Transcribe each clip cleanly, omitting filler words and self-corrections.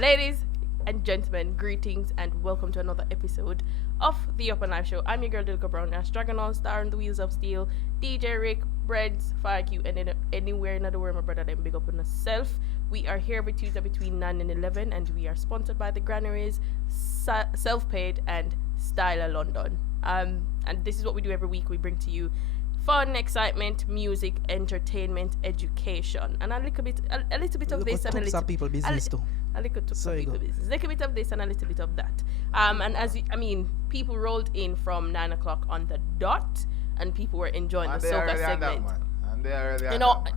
Ladies and gentlemen, greetings and welcome to another episode of the Up and Life Show. I'm your girl Dilka Brown, Dragon All Star on the Wheels of Steel, DJ Rick, Breads, FireQ, and then anywhere in the world, my brother, then big up on yourself. We are here every Tuesday between 9 and 11, and we are sponsored by the Granaries, Self-Paid, and Styler London. And this is what we do every week. We bring to you fun, excitement, music, entertainment, education, and a little bit of this and a little some people business too. A little bit of business, a little bit of this and a little bit of that. And people rolled in from 9 o'clock on the dot, and people were enjoying the soca segment.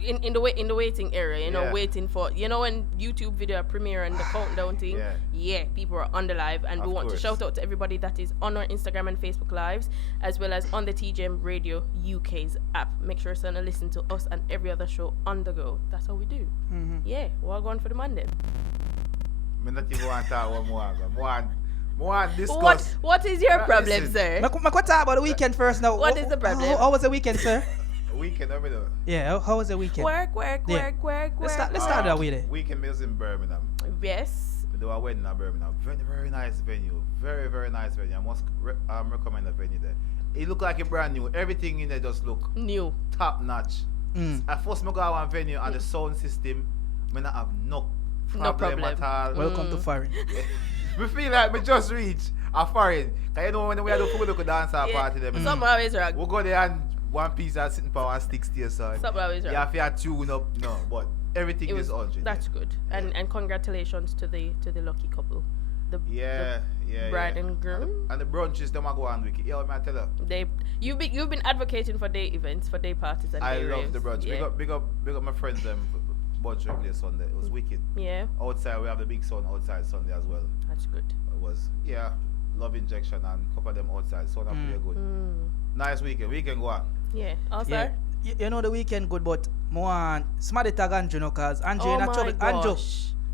In the waiting area, waiting for, when YouTube video premiere and the countdown thing. Yeah, people are on the live, and we want to shout out to everybody that is on our Instagram and Facebook lives, as well as on the TGM Radio UK's app. Make sure to listen to us and every other show on the go. That's how we do. Mm-hmm. Yeah, we're going for the Monday. I not even want to talk about more discuss. What is your problem, sir? I talk about the weekend first now. What is the problem? How was the weekend, sir? Weekend, I mean, Yeah, how was the weekend? Work. Let's start that way then. Weekend was in Birmingham. Yes. We do a wedding in Birmingham. Very, very nice venue. Very, very nice venue. I must recommend the venue there. It look like a brand new. Everything in there just look new, top notch. At first, I go to one venue and the sound system, I not have no problem at all. Welcome to Foreign. We feel like we just reach a Foreign. Because when we have the food dance party there. Something always wrong. We go there and one piece that's sitting for one stick still, so something always wrong. You have to tune up, but everything is 100. That's good. And congratulations to the lucky couple. The bride and groom. And the brunches, them are go on wicked. Yeah, I tell you. You've been advocating for day events, for day parties and I day raves. love the brunch. Yeah. Big up my friends them brunch place Sunday. It was wicked. Yeah. Outside we have the big sun outside Sunday as well. That's good. It was love injection and couple of them outside. So that pretty good. Nice weekend. Weekend go on. Yeah. Also. You know the weekend good, but more somebody tag Andrew cause Andrew in a trouble. Andrew.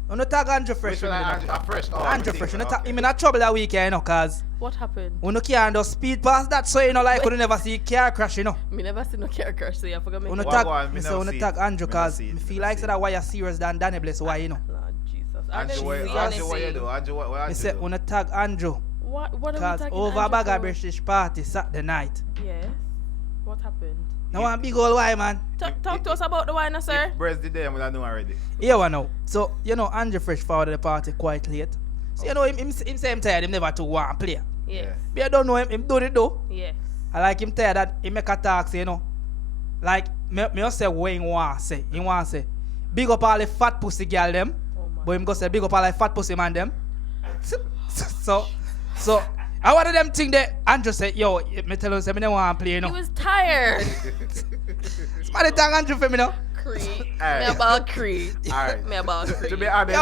You no tag Andrew fresh. Andrew fresh. You him in a trouble that weekend, cause what happened? You no can't just speed past that, so like you never see car crash, Me never see no car crash, so you forgot me. You no tag Andrew cause me feel like that why you serious than Danny Bless, why Lord Jesus. Andrew, what you do? Andrew, what me say you no tag Andrew. What are we cause tagging over Andrew Baga for? British party Saturday night. Yes. What happened? Now one big old why, man. Talk to us about the wine, sir. Breast the day, I know already. Yeah, I know. So, Andrew Fresh forwarded the party quite late. So, him say him tired, him never to one play. Yes. But I don't know him do it though. Yes. I like him tired that he make a talk, say, like, me say what he want say. He want say, big up all the fat pussy girl them. But him go say, big up all the fat pussy man them. So, I wanted them think that Andrew said, yo, me tell him, say, me don't want to play, He was tired. Somebody tag Andrew for me, Creed. Me about Creed. Alright. Me about Creed. To be honest,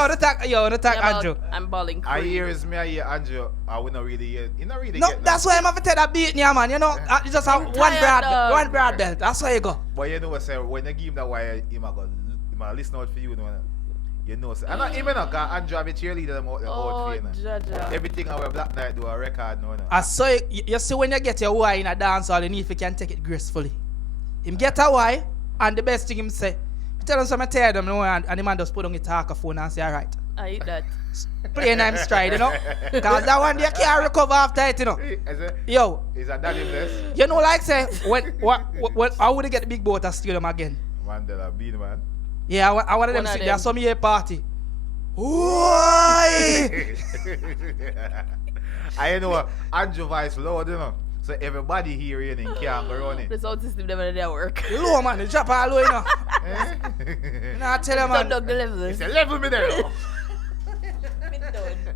Yo, the tag Andrew. I'm balling Creed. I hear Andrew. I would not really hear. You not really No, get that's why I'm having to take that beat, man. You just have one broad belt. That's why you go. But you know what, sir? When you give him that wire, he might listen out for you. Sir. And not even because Andrew have a cheerleader them out for you. Everything our Black Knight do a record. I saw you see when you get your wire in a dance hall, you need if you can take it gracefully. Him get a wire, and the best thing him say, tell him some tired them, and the man just put on his talker and say, alright. I eat that. Play name stride, Because that one they can't recover after it, Yo. Is that Danny Bless? Like say, when I would get the big boat and steal them again. Mandela, Bean Man. Yeah, I wanted them to see there. Saw me a party. Why? I know Andrew voice loud, So everybody here can't go running. The sound system never did work. Low man, the drop all low, I tell you, man. Don't the level. It's a level me there.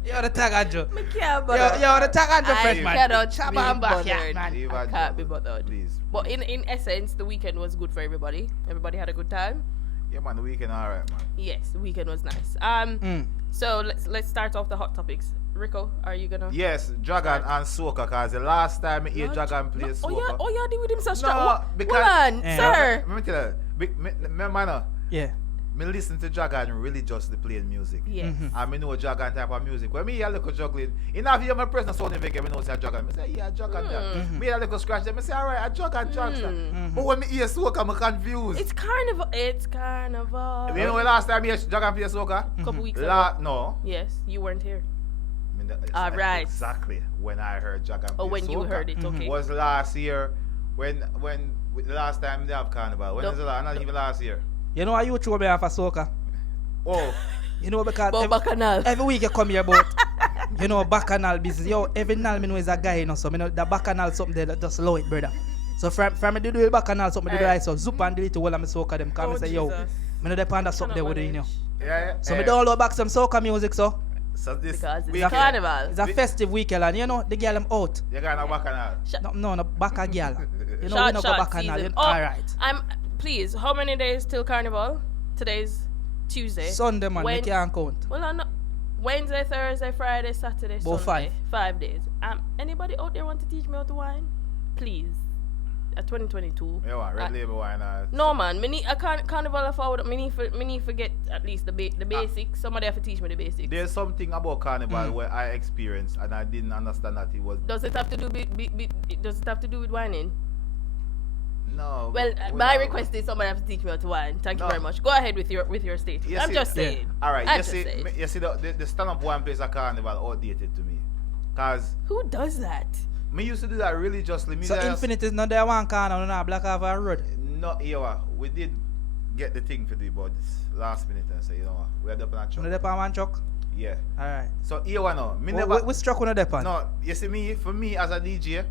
You're the tag Andrew. Me can't bother. You're the tag Andrew fresh, man. I cannot Chop be on back, bothered. man. I can't be bothered. Please. But in essence, the weekend was good for everybody. Everybody had a good time. Yeah, man, the weekend alright, man. Yes, the weekend was nice. So let's start off the hot topics. Rico, are you gonna? Yes, Dragon and Soca, cause the last time I hear Dragon play Soca. Oh yeah, did with him so strong. No, because sir. let me tell you, man, Yeah. me listen to Dragon religiously playing music. Yes. And me know Dragon type of music. When me hear a little juggling, enough hear my personal sound effect, me know say Dragon. Me say, yeah, Dragon there. Me hear a little scratch there, me say, alright, a Dragon tracks there. But when me hear soca, I'm confused. It's Carnival. It's Carnival. You know when last time you hear Dragon play soca? Couple weeks ago. No. Yes, you weren't here. Right. Exactly when I heard Dragon play when soca. You heard it, okay. Was last year when the last time they have Carnival. When is the last? Not even last year. You know how you throw me off a soca? Oh. You know because Bacchanal. every week you come here about you know Bacchanal business. Yo, every now me know is a guy, you know, so me know the Bacchanal something there that just low it, brother. So from me do the Bacchanal something do right so zoop and delete all of me soca them come say yo. Me know they panda something there with you know. Yeah. So me download back some soca music so. So this because it's Carnival. It's a festive weekend and you know the girl them out. You got no Bacchanal? No Bacca girl. You know short, we no go Bacchanal. You know, alright. Please, how many days till Carnival? Today's Tuesday. Sunday man, we can't count. Well, I'm not. Wednesday, Thursday, Friday, Saturday, about Sunday. 5 days. Anybody out there want to teach me how to wine? Please. 2022. Yeah, red label wine. No man, I can't Carnival forward. Me need forget at least the basics. Somebody have to teach me the basics. There's something about Carnival where I experienced and I didn't understand that it was. Does it have to do with whining? No. Well, my request is somebody have to teach me how to wine. Thank you very much. Go ahead with your statement. I'm just saying. All right. You see the stand-up wine place at Carnival outdated to me, cause who does that? Me used to do that religiously. So Infinite is not there one corner, no Black Harbor Road. No, yeah, we did get the thing for the but last minute and say, you know what, we are up on a truck. No dep on one truck? Yeah. Alright. So here one now. Me never we struck on the dep on? No, you see for me as a DJ,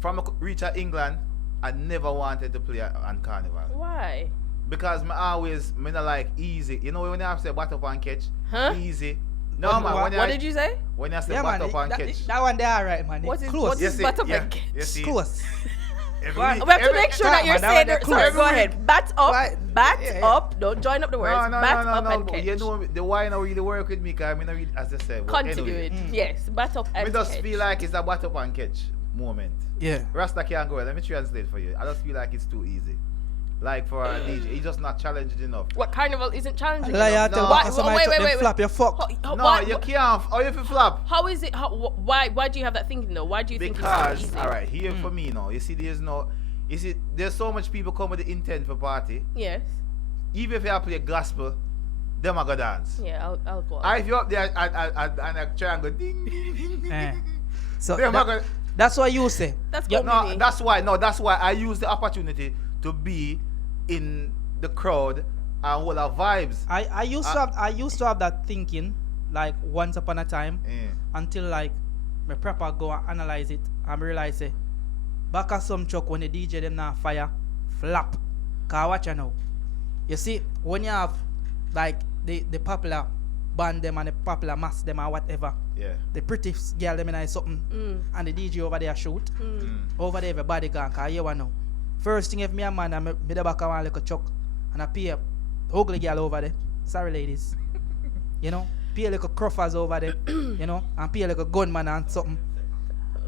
from a reach at England, I never wanted to play on Carnival. Why? Because me not like easy. You know when you have to say bat up and catch? Huh? Easy. No man, what did you say? When you say bat up and catch. That one there alright man. What close. is bat up and catch? It's close. We have to make sure that you're saying it. Sorry, go ahead. Bat up, up. Don't join up the words. Bat up and catch. You know the wine don't really work with me because I mean, as I said. Continue it. Yes, bat up and catch. I just feel like it's a bat up and catch moment. Yeah. Rasta can't go. Let me translate for you. I just feel like it's too easy. Like for a DJ, he's just not challenged enough. What Carnival isn't challenging enough? No. Wait. Flap your fuck. No, you can't. How you flap? How is it? Why do you have that thinking though? Why do you think it's so easy? Because, alright, here for me now, you see there's so much people come with the intent for party. Yes. Even if you play gospel, them are go dance. Yeah, I'll go. If you're up there and I try and go ding ding ding. So that's what you say. That's that's why I use the opportunity to be in the crowd and all our vibes. I used to have that thinking like once upon a time until like me proper go and analyze it and realize it. Back at some truck when the DJ them now fire flap. Cause watch you now. You see when you have like the popular band them and the popular mass them or whatever. Yeah. The pretty girl them in something and the DJ over there shoot. Over there everybody gone cause you know. First thing if me a man and me the back of one like a truck and I pay a ugly girl over there. Sorry ladies. You know, pay like a cruffers over there, you know, and pay like a gunman and something.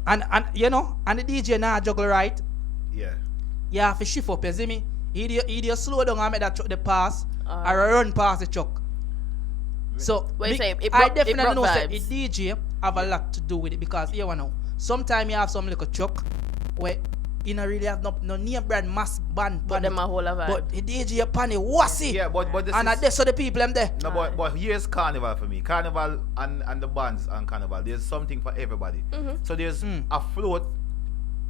And you know, and the DJ now juggle right. Yeah. You have to shift up, you see me? Either slow down and make that truck the pass or run past the truck. So I definitely know that the DJ have a lot to do with it because you know, sometimes you have some little truck where you don't really have no name brand mass band. But them a whole of it. But the DJ upon it, what's it? Yeah, but this and that's so the people them there. No, but here's Carnival for me. Carnival and the bands on Carnival. There's something for everybody. So there's a float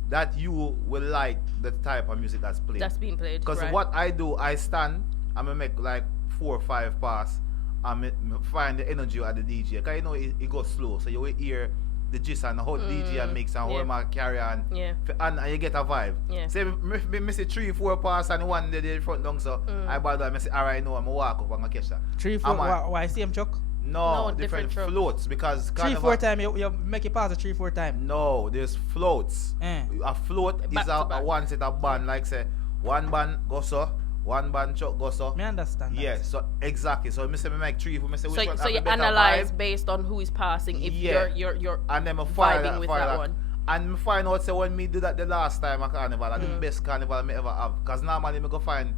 that you will like the type of music that's played. That's being played. Because what I do, I stand, I'm gonna make like 4 or 5 pass and find the energy at the DJ. Because you know it goes slow. So you will hear the gist and how the DJ mix and how him carry on. Yeah. Mm. And you get a vibe. Yeah. Say me say 3, 4 pass and one day the front down so I bother I say alright no I'm walk up and I catch that. 3, 4 why same truck? No, different floats because 3, 4 times you make it pass a 3, 4 times. No, there's floats. A float is a one set of band like say one band go so, one band truck go so. Me understand that. Yeah, so exactly. So me say me make 3 for me say which one. So you analyze based on who is passing if you're and then vibing with that one. And me find out say when me do that the last time at Carnival, the best Carnival me ever have. Cause normally me go find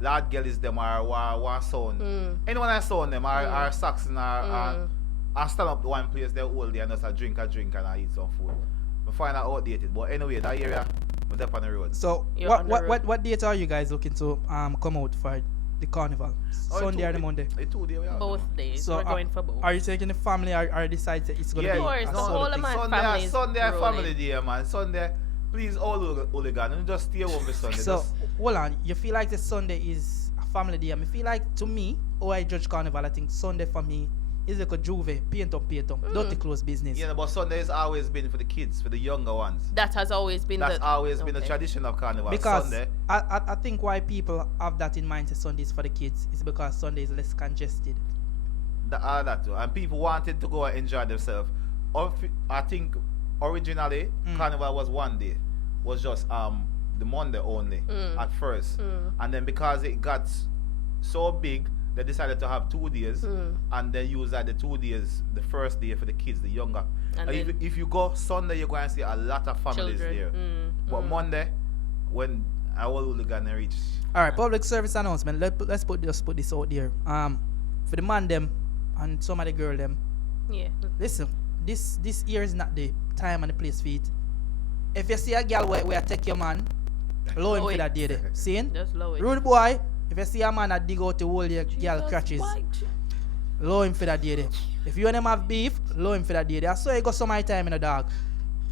Lord Girl is them or one son. Anyone I saw them or Saxon or stand up one place they all day and just a drink and I eat some food. I find that outdated. But anyway, that area was up on the road. So what date are you guys looking to come out for the carnival? Sunday or the Monday? Both days. So we're going for both. Are you taking the family or decide that it's gonna be? Of course, the whole of my family is Sunday family day, man. Sunday, please all hooligan, and just stay home for Sunday. So hold on, you feel like the Sunday is a family day? I feel like to me, I judge carnival. I think Sunday for me is like a Juve, paint up, dirty close business. Yeah, but Sunday has always been for the kids, for the younger ones. That has always been been the tradition of carnival. Because Sunday. I think why people have that in mind to Sunday is for the kids is because Sunday is less congested. That too. And people wanted to go and enjoy themselves. I think originally carnival was one day, was just the Monday only at first, and then because it got so big, they decided to have 2 days and then use the 2 days, the first day for the kids, the younger. And if you go Sunday, you're going to see a lot of families there. But Monday, when our hooligan reach. All right, public service announcement. Let's put this out there. For the man them and some of the girl them. Yeah. Listen, this year is not the time and the place for it. If you see a girl where take your man, low him for that day there. See? Just low it. Rude boy. If you see a man that dig out the whole girl crutches, low him for that day there. If you and him have beef, low him for that day there. I saw you got so much time in the dog.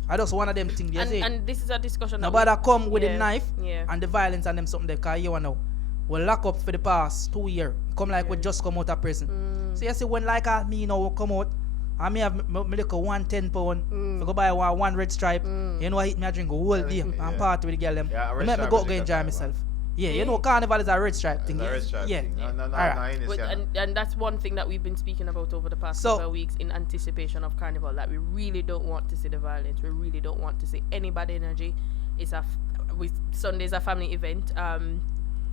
I just one of them things there. And this is a discussion. Nobody come with a knife and the violence and them something there. Because you know, we lock up for the past 2 years. Come like we just come out of prison. So you see when like me now come out, I may have me look a 110 pound. I go buy one red stripe. You know I eat me a drink a whole day and party with the girl them. Let me go enjoy myself. Yeah, you know, carnival is a red stripe thing. Red stripe thing. No, right. And that's one thing that we've been speaking about over the past couple of weeks in anticipation of carnival. That we really don't want to see the violence. We really don't want to see anybody energy. Sunday's a family event.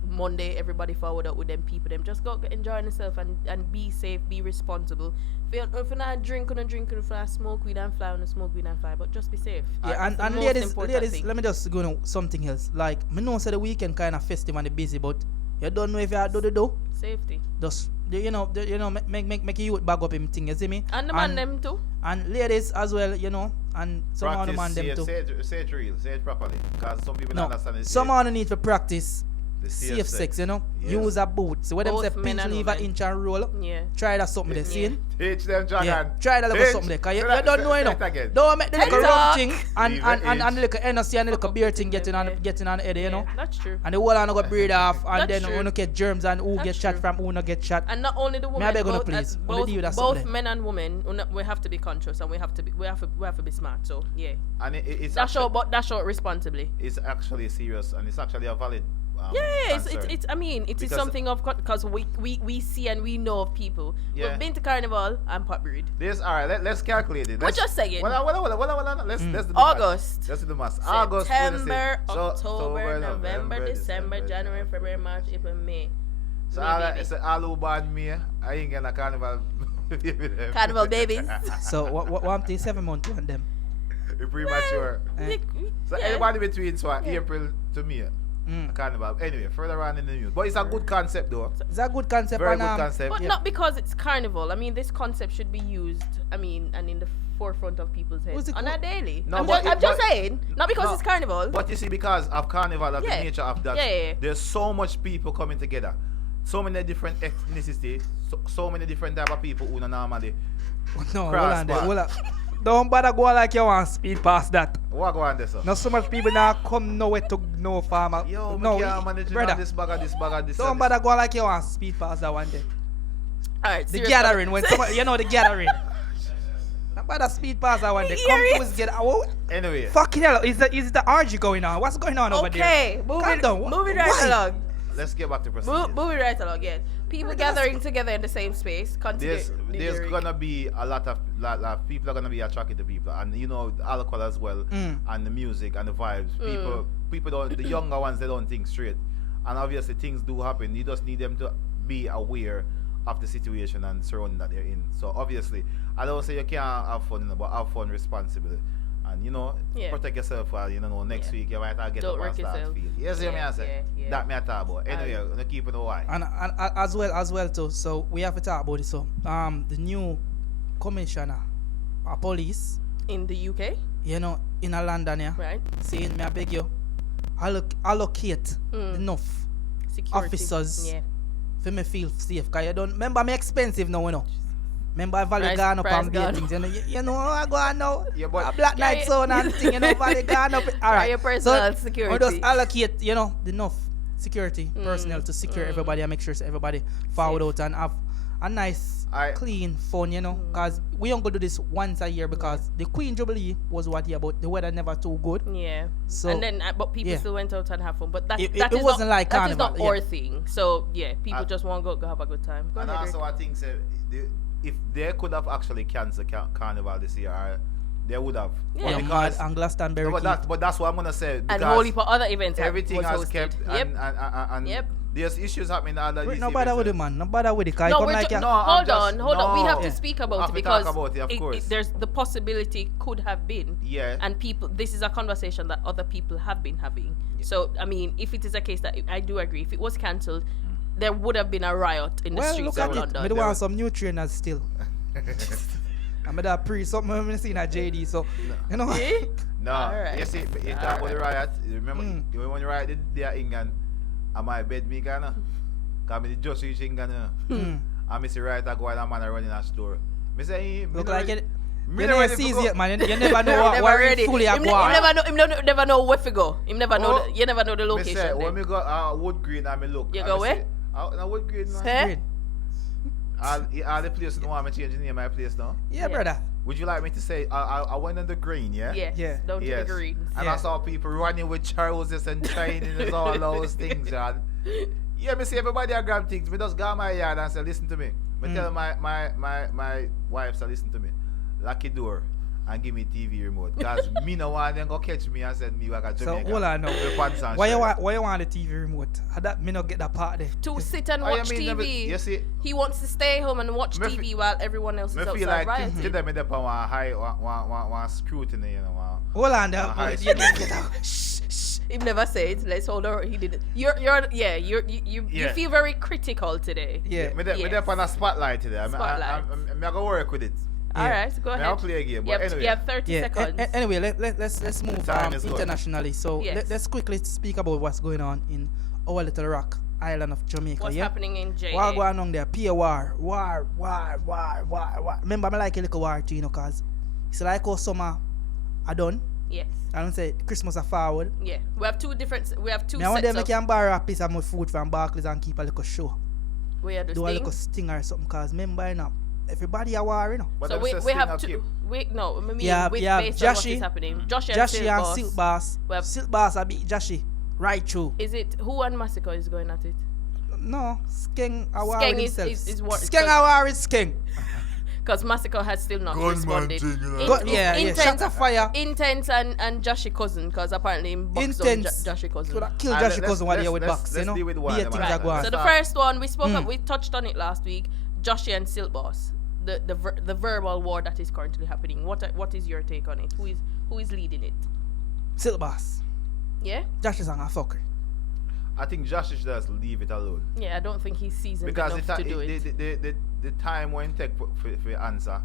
Monday, everybody forward up with them people. Them just go enjoy yourself and be safe, be responsible. If you're not drinking, if you're not smoke weed and fly, smoke weed and fly, but just be safe. Yeah, and ladies, let me just go on something else. Like, I know the weekend kind of festive and busy, but you don't know if you do. Safety. Just make you bag up him thing, you see me? And the man them too. And ladies as well, you know, and some of the man them too. Say it real, say it properly, because some people don't understand it. Some of them need to practice safe sex, you know. Yes. Use a boot. So when them say pinch, leave an inch and roll, try that something there, see? Teach them, John. Yeah. Try that little something there, because you don't know, you know. Don't make the little rum thing and the little NSC and the little beer thing getting on the head, you know. That's true. And the whole are going to breathe off, and then you get germs and who get shot from who not get shot. And not only the women, both men and women, we have to be conscious and we have to be smart. So yeah. And it's that's short responsibly. It's actually serious and it's actually a valid. It is something of because we see and we know of people who've been to carnival and pot breed. Alright, let's calculate it. We're just saying. Let's do the August. Let's do the math. September, October, November, December, January, February, March, April, May. So all who bad me, I ain't gonna carnival. Carnival babies. So what 7 months on them? You're premature. So everybody between April to May. Carnival. Anyway, further on in the news. But it's a good concept though. It's a good concept. Very good concept. But not because it's carnival. I mean, this concept should be used, and in the forefront of people's heads on a daily. No, I'm just saying. Not because it's carnival. But you see, because of carnival, of the nature of that, there's so much people coming together. So many different ethnicities, so many different type of people who normally cross paths. Don't bother go like you want speed past that. What go on there, sir? Not so much people now come nowhere to no farmer. Yo, no, brother. This bag. Don't bother go like you want speed past that one day. Alright, the gathering when somebody, you know the gathering. Not bother speed past that one day. Come to us get anyway. Fucking hell, is the RG going on? What's going on over there? Okay, moving right along. Let's get back to proceedings. Moving right along, yeah. People gathering together in the same space. There's gonna be a lot of people are gonna be attracted to people, and you know alcohol as well, and the music and the vibes. People don't. The younger ones, they don't think straight, and obviously things do happen. You just need them to be aware of the situation and surrounding that they're in. So obviously, I don't say you can't have fun, but have fun responsibly. And protect yourself while next week you might get Don't up and start yourself. feel. Yes, you I say. That me I talk about. Anyway, I'm gonna keep it a while. And as well too. So we have to talk about it. So the new commissioner of police in the UK, in London, yeah, right? Saying, me I beg you, allocate enough Security. officers Yeah. for me feel safe. Cause you don't remember me expensive now, Remember I value Price- gone up price and gone. things. You know how I go on now. Yeah, but- A Black Night Zone and thing, value gone up. All right. your personal so security. we just allocate, enough security personnel to secure everybody and make sure everybody forward out and have a nice, clean fun, because we don't go do this once a year because the Queen Jubilee was what year, but the weather never too good. Yeah. So and then, but people still went out and have fun. But it that is wasn't not, like that is Carnival. not our thing. So yeah, people just want to go have a good time. Go And ahead, also, Rick. I think if they could have actually cancelled Carnival this year, they would have. Yeah. Because, and Glastonbury. but that's what I'm gonna say. And Because wholly for other events. everything was has hosted. kept. Yep. And Yep. there's issues happening in other No bother with it, man. No bother with it. No, Hold hold on. We have to Yeah. speak We about have it to because talk about it, of course. there's the possibility could have been. Yeah. And people, this is a conversation that other people have been having. So, I mean, if it is a case that I do agree, if it was cancelled, there would have been a riot in the streets look of at London. it. I want some new trainers still. I'm that something I'm seeing at JD. So, No, Alright. you see, you talk about the riot. Remember, when you riot there in England, I might bed me Ghana. Because I just reach England. And I see riot go and a man running a store. I say, look like it. Me You not never ready see for go. it, man. You never know Never what ready. fully Him never know where to go. Him never know. You never know the Me location. say, when then. me go Wood Green and me look. You and go me where? say, Now Wood Green, man. Eh? All the places don't want me change the name of my place now. Yeah, brother. Would you like me to say I went on the green, yeah? Yes. Yeah. Down to the Yes. greens. And Yeah. I saw people running with trousers and training and all those things, John. Yeah, me see everybody a grab things. Me just go my yard and say, listen to me. Me tell my wife say, listen to me. Lock the door and give me TV remote. Because me no want them go catch me and send me like a So, Jamaica. hold on now. with pants and Why shirt. you want the TV remote? That me not get that part there. To sit and Oh, you watch mean never- TV. you see- He wants to stay home and watch Me TV while everyone else is Me outside feel like rioting. today me dep on one scrutiny, Hold on there. high You school. didn't get out. Shh. He never said. Let's hold on. He did. You Yeah. feel very critical today. Yeah. Me dep on a spotlight today. Spotlight. I'm gonna work with it. All Yeah. right, go Me ahead. I'll play a game. But anyway. You have 30 Yeah. seconds. Anyway, let's move Time is gone. internationally. So Yes. let's quickly speak about what's going on in our little rock island of Jamaica. What's yeah? happening in JA? What going on there? Peer war. Remember, I like a little war too, cause it's like how summer are done. Yes. I don't say Christmas are forward. Yeah. We have two I want them sets to of. can borrow a piece of my food from Barclays and keep a little show. We are the Do a thing. little sting or something, cause remember, everybody are war, But So them we say have sting two. up I mean, Yeah, with yeah, based on what Jahshii. is happening. Jahshii Jahshii and Silk Silk Boss. Boss. We have- Silk Boss, I beat Jahshii right through. Is it who and Masicka is going at it? No, Skeng are war Skeng with is themselves. what? Skeng are war with Skeng. Because Masicka has still not responded. Yeah, shots of fire. Intense and Jahshii cousin, because apparently in box on Intense. Jahshii cousin. Could have killed Alright, Jahshii let's- cousin while let's- you're with let's- box, let's deal with one Be a of things them. are going. So the first one we spoke of, we touched on it last week. Jahshii and Silk Boss, the verbal war that is currently happening. What is your take on it? Who is leading it? Silk Boss. Yeah, Jahshii's on a fucker. I think Josh should just leave it alone. yeah. I don't think he's seasoned Because enough to do it. the time when take for answer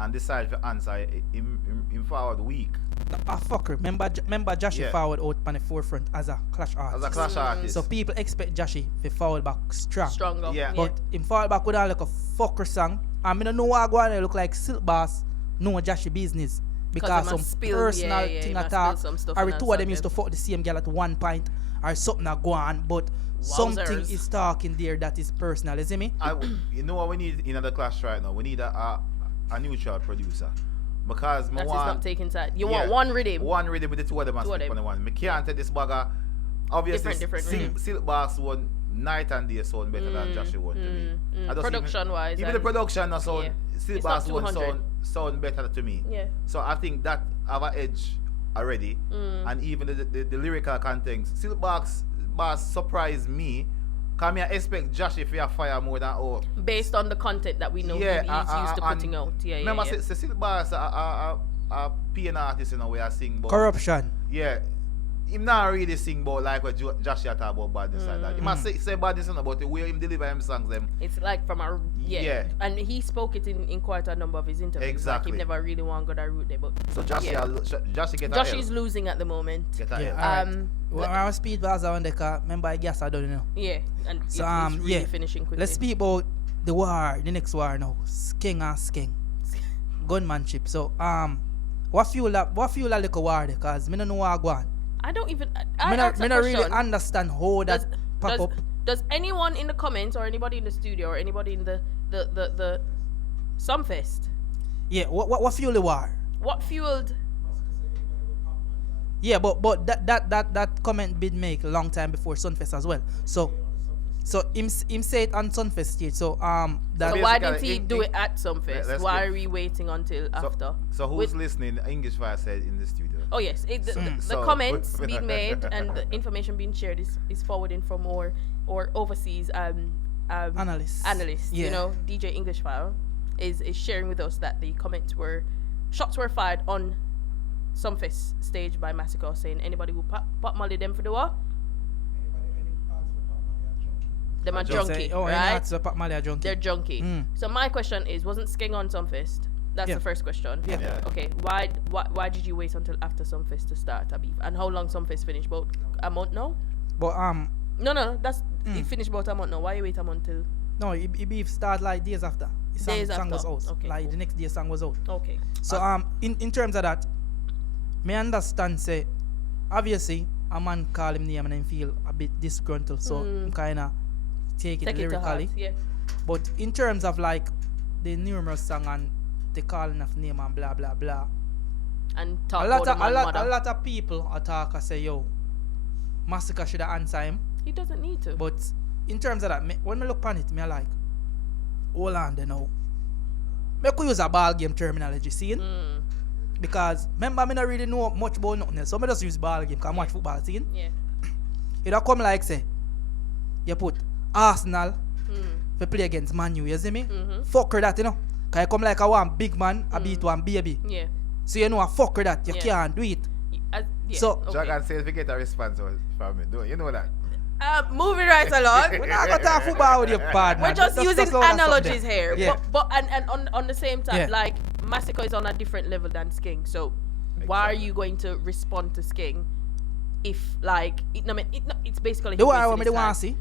and decide for answer in forward week A fucker. Remember Jahshii Yeah. forward out on the forefront as a clash artist. as a clash artist. So people expect Jahshii to forward back strong. Stronger. Yeah. But him forward back with a like a fucker song. I mean, I know what go on there look like Silk Boss know Jahshii business. Because he some must spill- personal he thing must attack. spill some stuff Or on the that two of them song, used yeah. to fuck the same girl at one point. Or something that go on. But something Wowzers. is talking there that is personal. You see me? You know what we need in the clash right now? We need a neutral producer. Because That is want, not taking side. You yeah, want one rhythm. One rhythm with the two of them and Two of sleep on them. the one. Me can't take this bagger. Obviously, Different rhythm. Silk Boss one night and day sound better than Jahshii one to me. I just Production-wise Even the and- production no sound, yeah. Silk It's Boss not one 200. sound better to me. Yeah. So I think that have an edge already. And even the lyrical content. Silk Boss surprised me. Because I expect Jahshii to fire more than all. Based on the content that we know he's used to putting out. Yeah, Remember, yeah. Silk Boss piano artist, you know, where I sing about Corruption. Yeah. Him not really sing about like what Jahshii talk about badness like that. He must say badness about the way him deliver him songs them. It's like from a and he spoke it in quite a number of his interviews. Exactly. Like he never really want to go that route there, but so Jahshii get Jahshii's losing at the moment. Get a Well, I was speed bars on the car. Remember, I guess I don't know. Yeah, and So it's really finishing quickly. Let's speak about the war, the next war now. Skeng and Skeng. Gunmanship. So what fuel that little war there? Cause me no know what go on. I don't even. I don't really understand how that pop up. Does anyone in the comments or anybody in the studio or anybody in the Sumfest? Yeah, what fueled the war? What fueled? Yeah, but that comment been make a long time before Sunfest as well. So him say it on Sunfest stage. So so why didn't he do it at Sumfest? Why are we waiting until after? So who's listening? English Fire said in the studio. Oh yes, the comments being made and the information being shared is forwarding from more or overseas analysts. Yeah. You know, DJ English File is sharing with us that the shots were fired on Sumfest stage by Masicka, saying anybody who pop molly them for the war. Them are junkie, right? They're junkie. So my question is, wasn't Skeng on Sumfest? That's the first question. Yeah. Okay. Why did you wait until after Sumfest to start a beef? And how long Sumfest finished? About a month now? But No. That's it finished about a month now. Why you wait a month till? No, it beef start like days after. Days song after. was out. Okay, like the next day song was out. Okay. So in terms of that, me understand say obviously a man call him name and him feel a bit disgruntled, so kinda take it lyrically. Yeah. But in terms of like the numerous song and the calling of name and blah blah blah. And talk a lot about a lot of people attack and say, yo, Masicka should have answered him. He doesn't need to. But in terms of that, when I look on it, me like, hold on there now. Me could use a ball game terminology, see? Because remember, I don't really know much about nothing else. So I just use ball game because I watch football, see? Yeah. It'll come like, say, you put Arsenal to play against Man U, you see me? Fuck that, you know? Because you come like a one big man, a beat one baby. Yeah. So you know a fuck that, you can't do it. So, Jagan says we get a response from me, don't you know that? Moving right along. We're not going to talk football with your partner. We're just using analogies here. Yeah. But on the same time, like Masicka is on a different level than Skeng. So why are you going to respond to Skeng if like it's basically the one I want to see.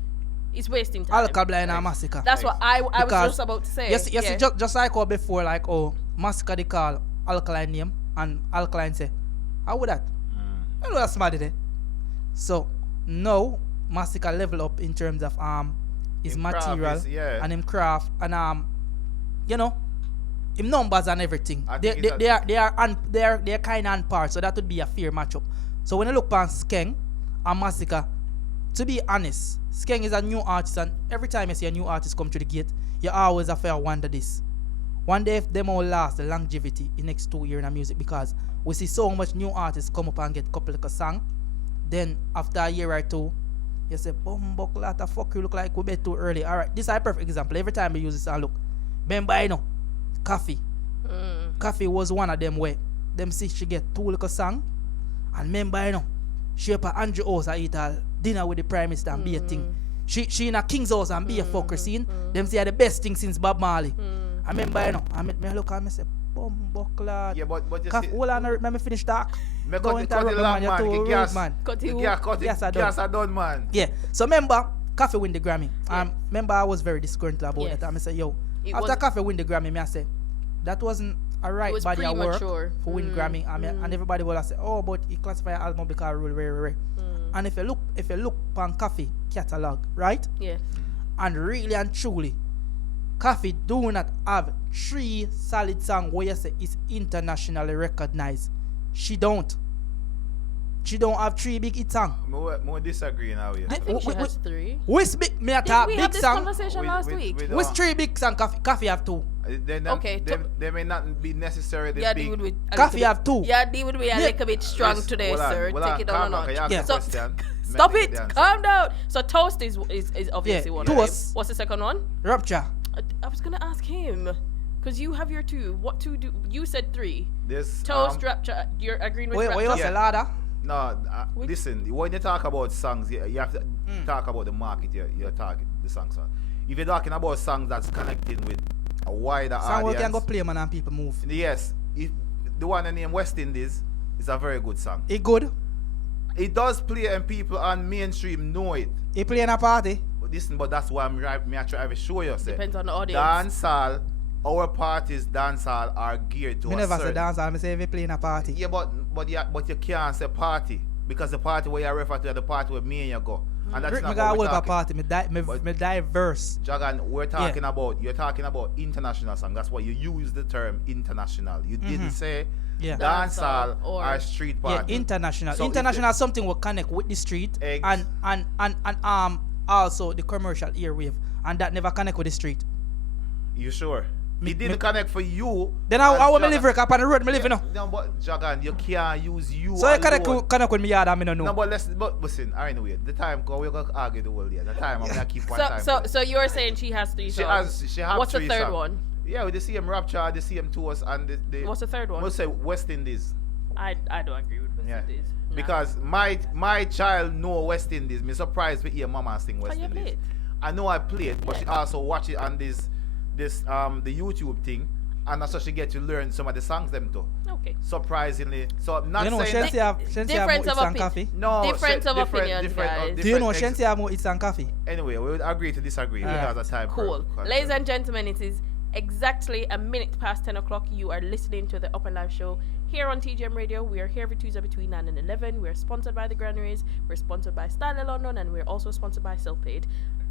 It's wasting time. Alkaline and Masicka. That's what I was just about to say. Yes, just like how before, like Masicka they call Alkaline name and Alkaline say, how would that? I know that's mad there. So now Masicka level up in terms of his material and him craft and you know him numbers and everything. They are kind of on par, so that would be a fair matchup. So when you look on Skeng and Masicka, to be honest, Skeng is a new artist, and every time you see a new artist come to the gate, you always have to wonder this. One day if them all last the longevity in next 2 years in music, because we see so much new artists come up and get a couple of a song, then after a year or two, you say, Bumbuck, the fuck you look like we bet too early. Alright, this is a perfect example. Every time we use this and look, remember, you know, Coffee. Coffee was one of them where them see she get 2 little song, and remember, you know, she up at Andrew house and eat a dinner with the Prime Minister and be a thing. She in a King's house and be a fucker scene. Them say the best thing since Bob Marley. I remember, you know, I look and I say, Bumbuck, lad. Yeah, but you see, hold on, let me finish talk. Go interrupt the man, you're too rude, man. Yes, I done, man. Yeah, so remember, Coffee win the Grammy. Remember, I was very disgruntled about that. I say, yo, after Coffee win the Grammy, I say, that wasn't a right body of work for win Grammy. And everybody will say, oh, but he classify album because rule very. And if you look on Coffee catalog, right? Yeah. And really and truly, Coffee do not have 3 solid songs where you say it's internationally recognized. She don't have 3 big hit songs. More disagree now. I think she has 3. Which big me a talk big song? We had this conversation last week. Which 3 big songs Coffee have 2? They may not be necessarily big. Coffee have 2. Yeah, they would be a little bit strong today, sir. Take it on a notch. So, stop it. Calm down. So Toast is obviously one. Toast. What's the second one? Rupture. I was gonna ask him. Because you have your two. What two do you said three? This Toast, Rapture. You're agreeing with Rapture. Wait, you say ladder? No, listen. When you talk about songs, you have to talk about the market. You're talking the songs. If you're talking about songs that's connecting with a wider audience, song we can go play, man, and people move. Yes, if the one named West Indies is a very good song. It good. It does play and people on mainstream know it. It play in a party. But that's why I'm trying to show you. Depends on the audience. Dancehall, our parties dancehall are geared to Me never say dancehall. Me say if you play in a party. Yeah, but you can't say party because the party where you refer to is the party where me and you go. And that's not what we're talking. Party. Me diverse. Jagan, you're talking about international song. That's why you use the term international. You didn't say dancehall or street party. Yeah, international. So international something will connect with the street and also the commercial airwave, and that never connect with the street. You sure? It didn't connect for you. Then I will live up on the road. Me live, you know. No, but Jagan, you can't use you. So you connect with me, yard, I don't know. No, but listen. Anyway, the time we're gonna argue the whole day. The time I'm gonna keep one time. So you're saying she has three songs. She has What's three the third songs. one? Yeah, with the same Rapture, the same Toast, and the. What's the third one? We'll say West Indies. I don't agree with West Indies. Nah. Because my child know West Indies. Me surprised to hear Mama sing West Indies. Play it? I know I play it, but she also watch it on this the YouTube thing, and that's how she get to learn some of the songs them too. Okay. Surprisingly, so I'm not saying Shensi have difference more of and coffee. No, difference of opinions, guys. Do you know Shensi have more and coffee? Anyway, we would agree to disagree because of time. Cool. Ladies and gentlemen, it is exactly a minute past 10 o'clock. You are listening to the Up and Live show here on TGM Radio. We are here every Tuesday between 9 and 11. We are sponsored by the Granaries. We're sponsored by Style London, and we're also sponsored by Silpaid.